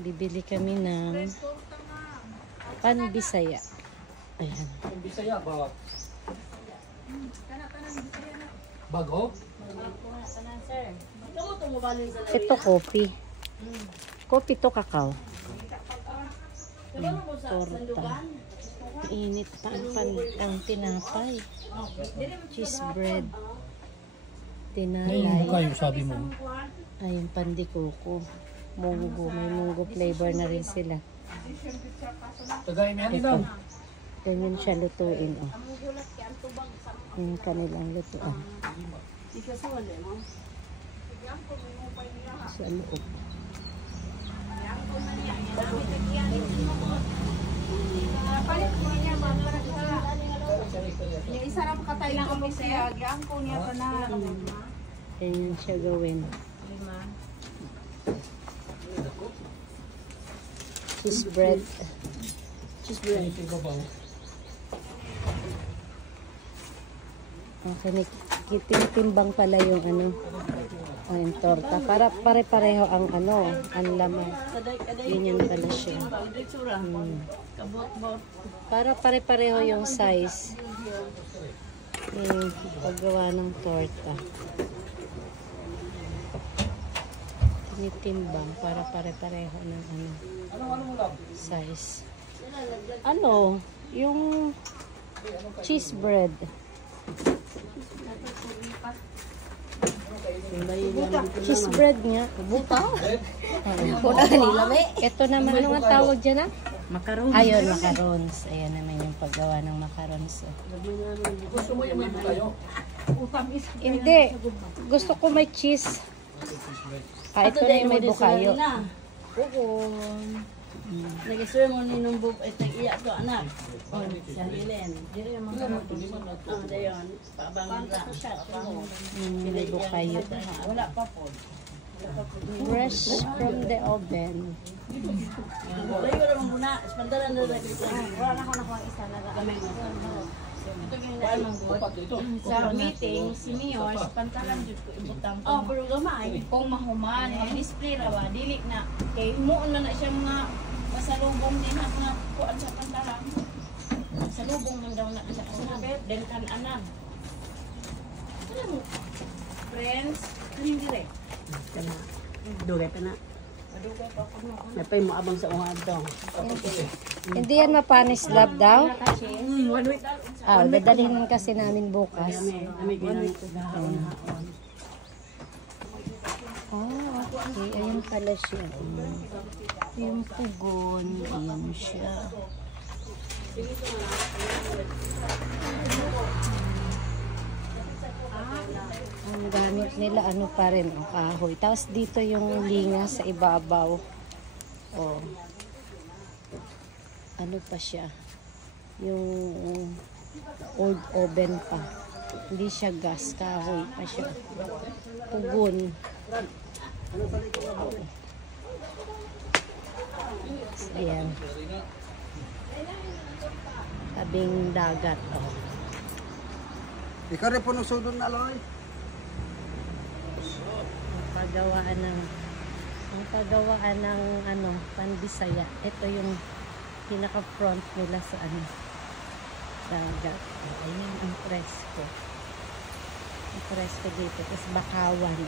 Bibili kami ng Pan-Bisaya. Ayan. Bisaya ba? Bago? Ito kopi. Kopi to kakao. Torta. Init pa ang tinapay. Cheese bread. Tinalay. Ngayon kayo sabi mo. Ayun, pandikoko. Munggo. May munggo flavor na rin sila. Tagay mo yan lang. Ganyan siya lutuin. Oh. Yung kanilang lutuan. Sa loob. Yung isa lang katay lang kami siya. Giyang ko niya pa na. Ganyan siya gawin. Cheese bread. Cheese bread. Okay, timbang pala yung ano. Yung torta. Para pare-pareho ang ano, ang laman. Ganyan pala siya. Para pare-pareho yung size. Yung paggawa ng torta. Tinitimbang para pare-pareho ng ano, size. Ano? Yung cheese bread. Cheese bread nga. Buta? Ito naman, ano nga tawag dyan ah? Macarons. Ayun, macarons. Ayan naman yung paggawa ng macarons. Gusto mo yung may tayo? Hindi. Gusto ko may cheese. Ito na yung may bukayo. Nag-isur mo ni nung buk ay tag-iya to anak. Oh, siya Helen. Dili naman ka dayon. Paabangan ra. May bukayo. Wala pa po. Fresh from the oven. Layo ra muna. Spandaran na lagi. Wala na ako nakuha isa na kami. Ito yung sa meeting, si Mayor, pantalan dito ko ibutang ko. Oh, pero gamay. Kung mahuman, mag-display rawa, dili na. Kaya humuon na siya mga masalubong din ang mga kuan sa pantalan. Masalubong man daw na siya kunabit. Then kan-anan. Friends, kaning dire. Dugay pa na. Napay mo abang sa uha ito. Hindi yan mapanis lab daw? Dadalhin kasi namin bukas. Okay. Ayun pala siya. Yung pugon. Ayan siya. Ang gamit nila ano pa rin, kahoy. Tapos dito yung linga sa ibabaw. Oh. Ano pa siya? Yung old oven pa. Hindi siya gas, kahoy pa siya. Pugon. Ayan. Tabing dagat. Oh. Ikaw rin po nung sudon na aloy. Ang pagawaan ng ano, Pan-Bisaya. Ito yung pinaka front nila sa ano, dagat. Ayan ang presko. Ang presko dito. Tapos bakawan.